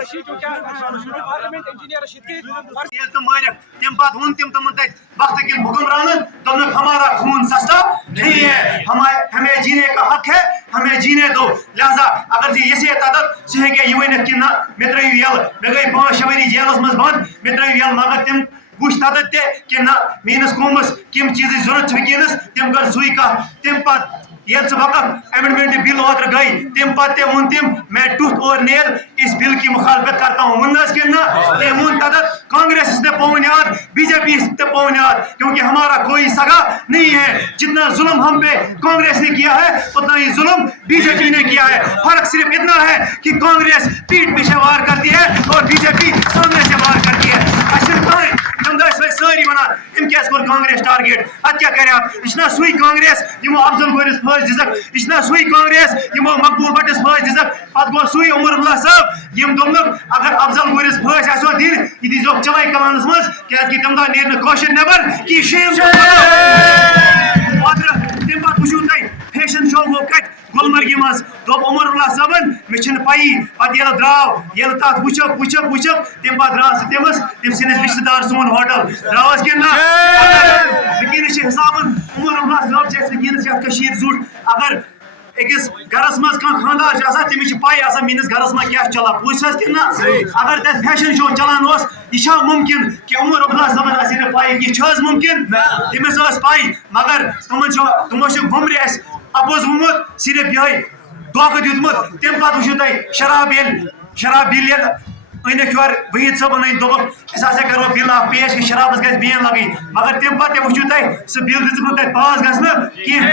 Rashid parliament engineer تو مانک تم پہ ون تم تمن تک وقت کن حکمرانن دن ہمارا خون سستا نہیں ہے، ہمیں جینے کا حق ہے، ہمیں جینے دو. لہذا اگر ثہ یس تتھ سہ ہیکہ یہ ورنت کہ نا مے ترو یل مے گئی 5-6 ؤری جیلس مز بند مے ترو یل مگر تم وچ تتھ تہ کہ نا میس قومس کم چیز ضرورت ونکس تم کر سوئی کت تم پتہ یل وقت امینڈمنٹ بل اوتر گئی تم پتہ ون تم میں ٹوٹ اور نیل اس بل کی مخالفت کرتا ہوں ونس کہ نا تم ون تتھ کانگریس نے پون یاد بی جے پی نے پون یاد کیونکہ ہمارا کوئی سگا نہیں ہے. جتنا ظلم ہم پہ کانگریس نے کیا ہے اتنا ہی ظلم بی جے پی نے کیا ہے. فرق صرف اتنا ہے کہ کانگریس پیٹ پیچھے وار کرتی ہے اور بی جے پی سامنے سے وار کرتی ہے. ساری ونان ام کیس کور کانگریس ٹارگیٹ ات کیا کرے یہ سوئی کانگریس یمو افضل گورس پھاس دزک یہ سوئی کانگریس یمو مقبول بٹس پھاس دزک پتہ گو سوئی عمر اللہ صاحب یم دمک اگر افضل گورس پھاس آسو دن یہ دیزوک چلائی کلانس مز کیازکہ تم دہ نیرن کوشر نیبر کہ شیم تم پتہ وچھو تھی فیشن شو گو کت گلمرگی مز دوپ عمر اللہ صاحبن مے چھن پائی پتہ یل دراو یل تات وچھک تم پتہ دراو سہ تم سندس رشتہ دار سون ہوٹل دراوس کہ نا ونکس حسابن عمر اللہ صاحب ونکس یت زٹ اگر اکس گرس مز کھانا خاندار آسان تمس پائی آسان میس گرس مز کیا چلان پوچھ کہ نا اگر تک فیشن شو چلان یہ ممکن کہ عمر عبداللہ صاحب آس پائی یہ ممکن تمس پائی مگر تمو بمبر اس اپوز گومت صرف یہ دھوکہ دیتمت تم پتہ وچھو تھی شراب بل أنِکھ یور وحید صٲبن أنۍ دوٚپُکھ أسۍ ہسا کرو بِل اکھ پیش کہ شرابس گژھِ بین لگٕنۍ مگر تمہِ پتہٕ تہِ وٕچھِو تۄہہِ سُہ بِل دِژٕکھ نہٕ تۄہہِ پاس گژھنہٕ کینٛہہ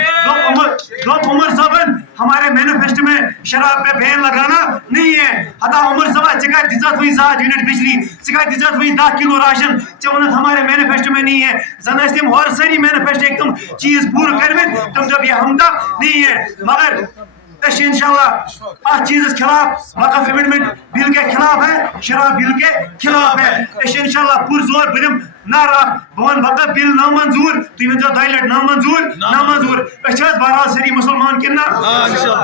دوٚپ عمر صٲبن ہمارے مینیفیسٹو میں شراب پہ بین لگانا نہیں ہے. ہتا عمر صاحب ژٕ کتہِ دِژاتھ وۄنۍ 2 یوٗنٹ بجلی ژٕ کتہِ دِژاتھ وۄنۍ 10 کلو راشن ژےٚ ووٚنُتھ ہمارے مینیفیسٹو میں نہیں ہے. زن ٲسۍ تِم ہورٕ سٲری مینیفیسٹو تِم چیز پوٗرٕ کٔرمٕتۍ تِم دوٚپ یہ ہم تک نہیں ہے مگر انشاءاللہ اس چیز خلاف وقف امینڈمنٹ بل کے خلاف ہے شراب بل کے خلاف ہے. انشاءاللہ پرزور بہم نعرہ بہن وقف بل نامنظور تھی ون 2 لٹ نامنظور بہرحال ساری مسلمان کن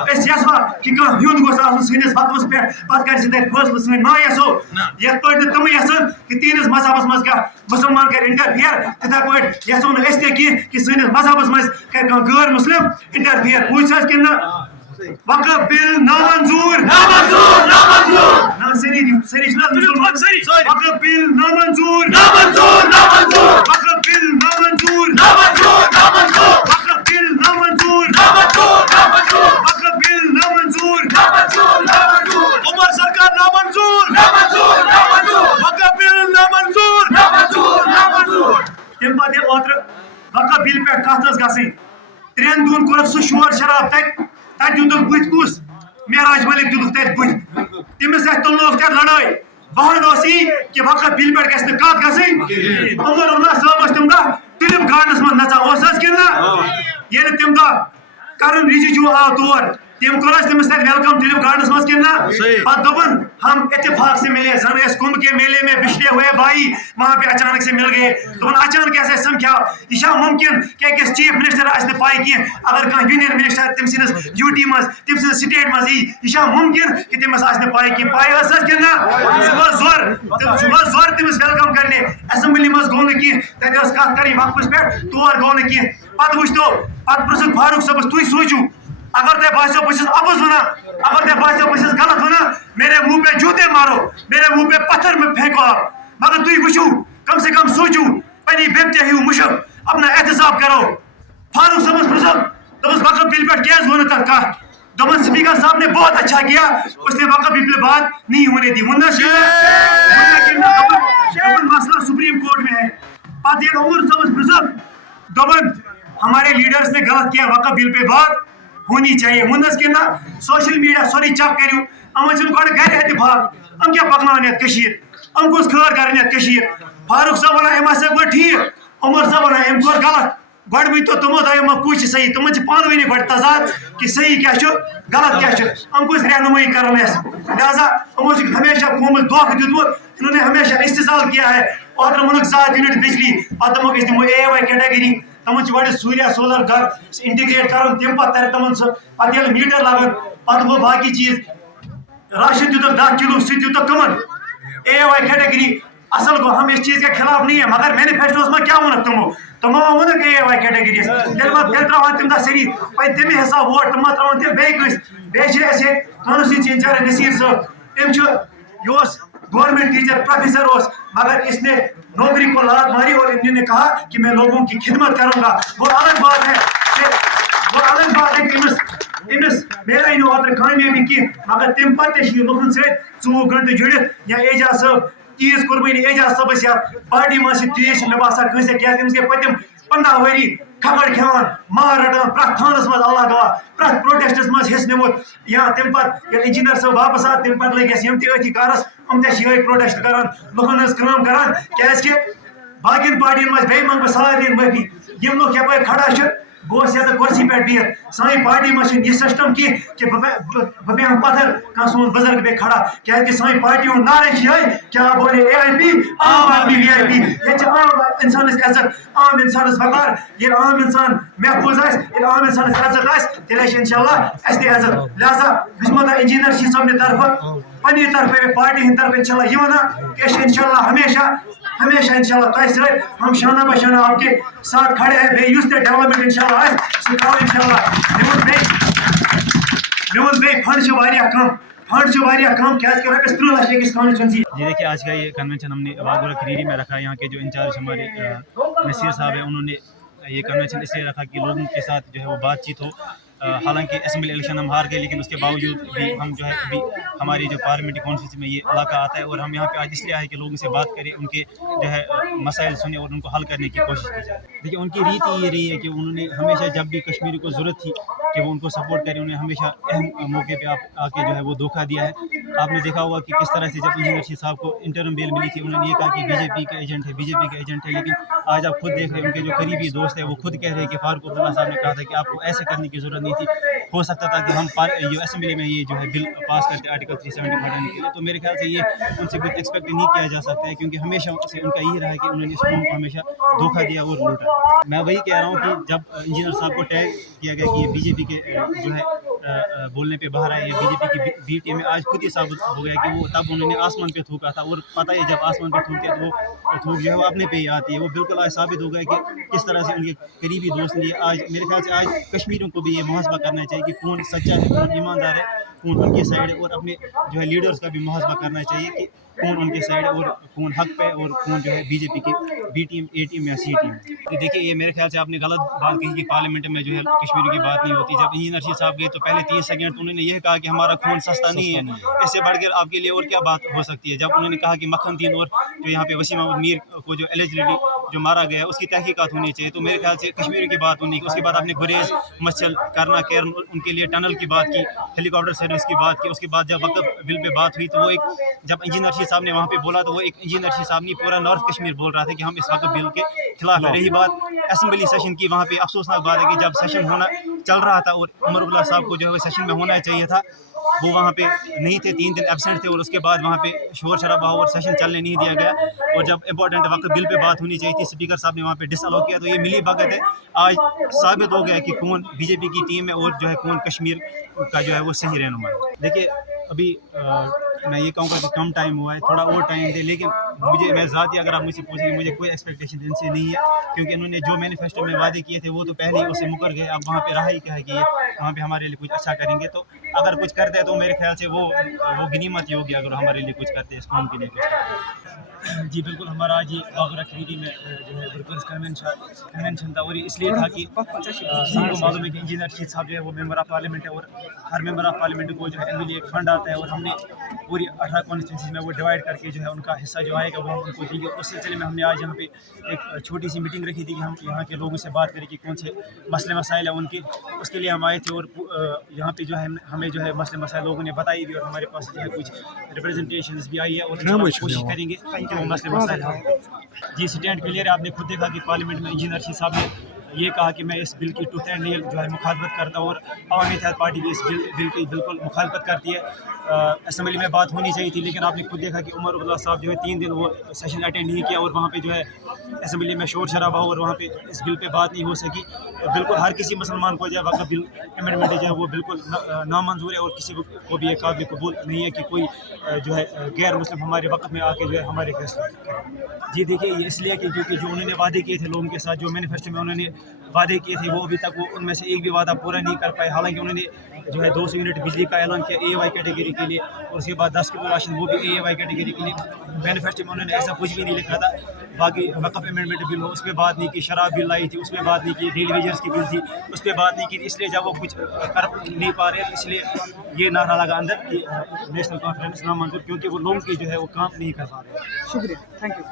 یسوا کہ ہند گوس آن سنس وقفس پہ پتہ کر تر فیصلہ سن ما یسو یت پہ تم یسان کہ تہندس مذہبس مز کیا مسلمان کر انٹرفیئر تتھے پہ یسو نا اس کہ سنس مذہبس مز کر غیر مسلم انٹرفیئر پوچھ کن وقف بل نامنظور سری مسلمان وقف بل نامنظور وقف بل نامنظور وقف بل نامنظور وقف بل نامنظور عمر سرکار نامنظور وقف بل نامنظور تم پتہ اوتر وقف بل پہ کت گژھٕنۍ 3 دۄہن کوٚرُکھ سُہ شور شراب تتہِ دیُتُکھ بٕتھِ کُس معراج ملک دیُتُکھ تتہِ بٕتھِ تٔمِس اَتھِ تُلنووُکھ تتہِ لڑٲے بہان اوس یی کہ وقف بل پٮ۪ٹھ گژھِ نہٕ کتھ گژھٕنۍ. عمر اللہ صٲب اوس تمہِ دۄہ ٹِلِپ گاڈنس منٛز نژان اوس حظ کِنہٕ نہ ییٚلہِ تمہِ دۄہ کرن رِجِجوٗ آو تور تم کور تمس تک ویلکم ٹِلِپ گاڈنس مز کن نا پتہ دپن ہم اتفاق سے ملے زن اس کمبھ کے میلے میں بچھڑے ہوئے بھائی وہاں پہ اچانک سے مل گئے دپن اچانک کیسے سمکھا یہ ممکن کہ أکِس چیف منسٹر آس نہٕ پاے کی اگر کانٛہہ یونین منسٹر تم سندس ڈیوٹی مز تم سندس سٹیٹ مز یہ ممکن کہ تمس آس نہٕ پاے کی پاے ٲس حظ کن نا زور تمس ویلکم کرنے اسمبلی مز گوٚو نہٕ کینٛہہ تتہِ ٲس کتھ کرٕنۍ وقفس پٮ۪ٹھ تور گوٚو نہٕ کینٛہہ پتہٕ وٕچھتو پتہٕ پرژھُکھ فاروق صٲبس تُہۍ سوٗنٛچِو اگر تہ باسو بس اپز ونان اگر تہ باسو بس غلط ونان میرے منہ پہ جوتے مارو میرے منہ پہ پتھر میں پھینکو آپ مگر تھی وچھو کم سے کم سوچو پنی بیبتے ہیو مشک اپنا احتساب کرو. فاروق صاحب پرژھُکھ دوٚپُس وقف بل پہ کیٛازِ ووٚنُتھ تتھ کتھ دوٚپُن سپیکر صاحب نے بہت اچھا کیا اس نے وقف بل پہ بات نہیں ہونے دی ونس مسئلہ سپریم کورٹ میں ہے. پتہ ییٚلہِ عمر صاحب پرژھُکھ دوٚپُن ہمارے لیڈرس نے غلط کیا وقف بل پہ بات ہونی چاہیے ونس کہ نا سوشل میڈیا سوری چیک کرو ام گھر اتفاق ام کیا پکنان یت ام کس خیر کرن یت فاروق صاحب ونان ام ہسا گو ٹھیک عمر صاحب ونان ام کور غلط گۄڈٕ وٕچھتو تمو دۄیو کُس چھُ صحیح تمن چھِ پانہٕ ؤنی گۄڈٕ تضاد کہ صحیح کیٛاہ چھُ غلط کیٛاہ چھُ ام کُس رہنمٲیی کرن اَسہِ لہذا یِمو چھُ ہمیشہ قومس دھوکہ دیُتمُت انہوں نے ہمیشہ استحصال کیا ہے. اوترٕ ووٚنُکھ 7 یوٗنٹ بجلی پتہٕ دوٚپُکھ أسۍ دِمو AY کیٹگری تمن گۄڈٕ سوریا سولر گھر انٹیگریٹ کرُن تمہِ پتہٕ ترِ تمن سُہ پتہٕ ییٚلہِ میٖٹر لگن پتہٕ گوٚو باقٕے چیٖز راشن دیتک 10 کلو سی دیتک کمن AY کیٹیگری اصل گو ہم اس چیز کے خلاف نہیں ہے مگر مینیفیسٹوس میں کیا ونک تمو ونک AY کیٹیگری تیل تراوان تم دہ سری پہ تمے حساب ووٹ تم تراوان تیل بیسے کانسٹیچوینسی انچارج نصیر صاحب یہ گورنمنٹ ٹیچر پروفیسر مگر اس نے نوکری کو لات ماری اور انہوں نے کہا کہ میں لوگوں کی خدمت کروں گا وہ الگ بات ہے کہ امس میرا اوتر کامیابی کی مگر تم پتہ لکن ست 24 گھنٹہ جڑت یا اعجاز صاحب عیز قربانی اعجاز صاحبس یا پارٹی من تیز مے باسان کنسے کیا گے پتم 15 ؤری کھکڑ کھیوان مار رٹان پرٛٮ۪تھ تھانس مز اللہ گواہ پرٛٮ۪تھ پروٹیسٹس مز حصہٕ نمت یا تم پتہ ییٚلہِ انجینئر صاحب واپس آو تم پتہ لگس یم تہ أتھی کارس یِم تہ چھِ پروٹیسٹ کران لُکن ہٕنٛز کٲم کران کیازکہ باقین پارٹین مز بیٚیہِ منٛگہٕ بہٕ سارنٕے معٲفی یم لوگ یپٲرۍ کھڑا چھِ بہٕ اوسُس یتھ کرسی پٮ۪ٹھ بِہِتھ سانہِ پارٹی منٛز چھُنہٕ یہِ سسٹم کینٛہہ کہ بہٕ بیٚہمہٕ پتھر کانٛہہ سون بزرگ بیٚیہِ کھڑا کیازکہ سانہِ پارٹی ہُنٛد نعرٕ چھُ یِہوٚے کیٛاہ بولے AIP عام آدمی VIP ییٚتہِ چھِ عام انسانس عزت عام انسانس وقار ییٚلہِ عام انسان محفوظ آسہِ ییٚلہِ عام انسانس عزت آسہِ تیٚلہِ چھِ انشاءاللہ اَسہِ تہِ عزت لہذا بہٕ چھُس مطلب انجینئر شی صٲبنہِ طرفہٕ پننہِ طرفہٕ پارٹی ہٕنٛدِ طرفہٕ انشاءاللہ یہِ وَنان کہ أسۍ چھِ انشاءاللہ ہمیشہ انشاءاللہ تۄہہِ سۭتۍ ہم شانہ بہ شانہ آپ کے ساتھ کھڑے ہیں بیٚیہِ یُس تہِ ڈیولپمنٹ انشاءاللہ آسہِ سُہ تھاوو انشاءاللہ میون بیٚیہِ فنڈ چھُ واریاہ کم کیازکہ رۄپیس 30 لچھ أکِس کانسٹیچوینسی. جی دیکھیے آج کا یہ کنونشن ہم نے واگورہ کریری میں رکھا. یہاں کے جو انچارج ہمارے نصیر صاحب ہیں انہوں نے یہ کنونشن اس لیے رکھا کہ لوگوں کے ساتھ جو ہے وہ بات چیت ہو. حالانکہ اسمبلی الیکشن ہم ہار گئے لیکن اس کے باوجود بھی ہم جو ہے ابھی ہماری جو پارلیمنٹری کانسٹیچوینسی میں یہ علاقہ آتا ہے اور ہم یہاں پہ آج اس لیے آئے کہ لوگوں سے بات کریں ان کے جو ہے مسائل سنیں اور ان کو حل کرنے کی کوشش کی جائے. دیکھیے ان کی ریت یہ رہی ہے کہ انہوں نے ہمیشہ جب بھی کشمیری کو ضرورت تھی کہ وہ ان کو سپورٹ کریں انہیں ہمیشہ اہم موقع پہ آ کے جو ہے وہ دھوکہ دیا ہے. آپ نے دیکھا ہوگا کہ کس طرح سے جب انجینئر شی صاحب کو انٹرم بیل ملی تھی انہوں نے یہ کہا کہ BJP کا ایجنٹ ہے لیکن آج آپ خود دیکھ رہے ہیں ان کے جو قریبی دوست ہیں وہ خود کہہ رہے ہیں کہ فاروق عبداللہ صاحب نے کہا تھا کہ آپ کو ایسے کرنے کی ضرورت نہیں تھی. ہو سکتا تھا کہ ہم اسمبلی میں یہ جو ہے بل پاس کرتے آرٹیکل 370 ہٹانے کے لیے. تو میرے خیال سے یہ ان سے کچھ ایکسپیکٹ نہیں کیا جا سکتا ہے کیونکہ ہمیشہ سے ان کا یہی رہا ہے کہ انہوں نے اس قوم کو ہمیشہ دھوکہ دیا اور لوٹا. میں وہی کہہ رہا ہوں کہ جب انجینئر صاحب کو ٹیگ کیا گیا کہ یہ BJP کے جو ہے بولنے پہ باہر آئے, یہ BJP کی بی ٹیم میں آج خود یہ ثابت ہو گیا کہ وہ تب انہوں نے آسمان پہ تھوکا تھا اور پتہ ہے جب آسمان پہ تھوکتے ہیں تو وہ تھوک جو ہے وہ اپنے پہ ہی آتی ہے. وہ بالکل آج ثابت ہو گیا کہ کس طرح سے ان کے قریبی دوست نے آج میرے خیال سے آج کشمیریوں کو بھی یہ محاسبہ کرنا چاہیے کہ کون سچا ہے کون ایماندار ہے کون ان کے سائڈ ہے اور اپنے جو ہے لیڈرز کا بھی محاسبہ کرنا چاہیے کہ کون ان کے سائڈ ہے اور کون حق پہ اور کون جو ہے BJP کی B ٹیم A ٹیم یا C ٹیم. دیکھیے یہ میرے خیال سے آپ نے غلط بات کہی کہ پارلیمنٹ میں جو ہے کشمیری کی بات نہیں ہوتی. جب انجینئر شی صاحب گئے تو پہلے 30 سیکنڈ انہوں نے یہ کہا کہ ہمارا خون سستا نہیں ہے. اس سے بڑھ کر آپ کے لیے اور کیا بات ہو سکتی ہے. جب انہوں نے کہا کہ مکھن دین اور جو یہاں پہ وسیم احمد میر کو جو ایلیجیبلی جو مارا گیا ہے اس کی تحقیقات ہونی چاہیے. تو میرے خیال سے کشمیری کی بات ہونی. اس کے بعد آپ نے گریز مچھل کرنا کیرن ان کے لیے ٹنل کی بات کی, ہیلی کاپٹر سروس کی بات کی. اس کے بعد جب وقت بل پہ بات ہوئی تو وہ ایک جب انجینئر شی صاحب نے وہاں پہ بولا تو وہ ایک انجینئر شی صاحب نے پورا نارتھ کشمیر بول رہا تھا کہ ہم اس وقت بل کے خلاف ہے. رہی بات اسمبلی سیشن کی, وہاں پہ افسوسناک بات ہے کہ جب سیشن ہونا چل رہا تھا اور عمر عبداللہ صاحب کو جو ہے وہ سیشن میں ہونا چاہیے تھا وہ وہاں پہ نہیں تھے, 3 دن ایبسینٹ تھے اور اس کے بعد وہاں پہ شور شرابہ اور سیشن چلنے نہیں دیا گیا. اور جب امپورٹنٹ وقت بل پہ بات ہونی چاہیے تھی اسپیکر صاحب نے وہاں پہ ڈس الاؤ کیا. تو یہ ملی بھگت ہے. آج ثابت ہو گیا کہ کون BJP کی ٹیم ہے اور جو ہے کون کشمیر کا جو ہے وہ صحیح رہنما ہے. دیکھیے ابھی میں یہ کہوں گا کہ کم ٹائم ہوا ہے, تھوڑا اور ٹائم دے, لیکن میں ذاتی اگر آپ مجھ سے پوچھیں گے مجھے کوئی ایکسپیکٹیشن ان سے نہیں ہے کیونکہ انہوں نے جو مینیفیسٹو میں وعدے کیے تھے وہ تو پہلے ہی اس سے مکر گئے. اب وہاں پہ رہا ہی کیا ہے کہ یہ وہاں پہ ہمارے لیے کچھ اچھا کریں گے. تو اگر کچھ کرتے ہیں تو میرے خیال سے وہ غنیمت ہی ہوگی اگر ہمارے لیے کچھ کرتے ہیں, اس قوم کے لیے کچھ کرتے. جی بالکل, ہمارا آج یہ واگورہ کریری میں جو ہے ورکرز کنونشن تھا اور اس لیے تھا کہ سب کو معلوم ہے کہ انجینئر شی صاحب جو ہے وہ ممبر آف پارلیمنٹ ہے اور ہر ممبر آف پارلیمنٹ کو جو ہے اینولی ایک فنڈ آتا ہے اور ہم نے پوری 18 کانسٹیچوینسی میں وہ ڈیوائڈ کر کے جو ہے ان کا حصہ جو آئے گا وہ ہم ان کو دیں گے. اس سلسلے میں ہم نے آج یہاں پہ ایک چھوٹی سی میٹنگ رکھی تھی کہ ہم یہاں کے لوگوں سے بات کریں کہ کون سے مسئلے مسائل ہیں ان کے, اس کے لیے ہم آئے تھے. اور یہاں پہ جو ہے ہمیں جو ہے مسئلے مسائل لوگوں نے بتائی بھی اور ہمارے پاس جو ہے کچھ ریپرزنٹیشنز بھی آئی ہے اور کوشش کریں گے کہ وہ مسئلے مسائل حل ہوں. جی اسٹینڈ کلیئر ہے. آپ نے خود دیکھا کہ پارلیمنٹ میں انجینئر شی صاحب نے یہ کہا کہ میں اس بل کی ٹوتھ اینڈ نیل جو ہے مخالفت کرتا ہوں اور عوامی اتحاد پارٹی بھی اس بل کی بالکل مخالفت کرتی ہے. اسمبلی میں بات ہونی چاہیے تھی، لیکن آپ نے خود دیکھا کہ عمر عبداللہ صاحب جو ہے 3 دن وہ سیشن اٹینڈ نہیں کیا اور وہاں پہ جو ہے اسمبلی میں شور شرابہ ہو اور وہاں پہ اس بل پہ بات نہیں ہو سکی. بالکل ہر کسی مسلمان کو جو ہے وقف بل امینڈمنٹ جو ہے وہ بالکل نامنظور ہے اور کسی کو بھی یہ قابل قبول نہیں ہے کہ کوئی جو ہے غیر مسلم ہمارے وقت میں آ کے جو ہے ہمارے فیصلے کرے. جی دیکھیے یہ اس لیے کہ کیونکہ جو انہوں نے وعدے کیے تھے لوگوں کے ساتھ، جو مینیفیسٹو میں انہوں نے وعدے کیے تھے وہ ابھی تک وہ ان میں سے ایک بھی وعدہ پورا نہیں کر پائے. حالانکہ انہوں نے جو ہے 200 یونٹ بجلی کا اعلان کیا اے وائی کیٹیگری کے لیے اور اس کے بعد 10 کلو راشن وہ بھی اے وائی کیٹیگری کے لیے. مینیفیسٹو میں انہوں نے ایسا کچھ بھی نہیں لکھا تھا. باقی وقف امینڈمنٹ بل ہو اس پہ بات نہیں کی، شراب بل لائی تھی اس پہ بات نہیں کی، ڈیلی ویجرس کی بل تھی اس پہ بات نہیں کی. اس لیے جب وہ کچھ کر نہیں پا رہے اس لیے یہ نعرہ لگا اندر کہ نیشنل کانفرنس نامنظور، کیونکہ وہ لوگوں کی جو ہے وہ کام نہیں کر پا رہے. شکریہ، تھینک یو.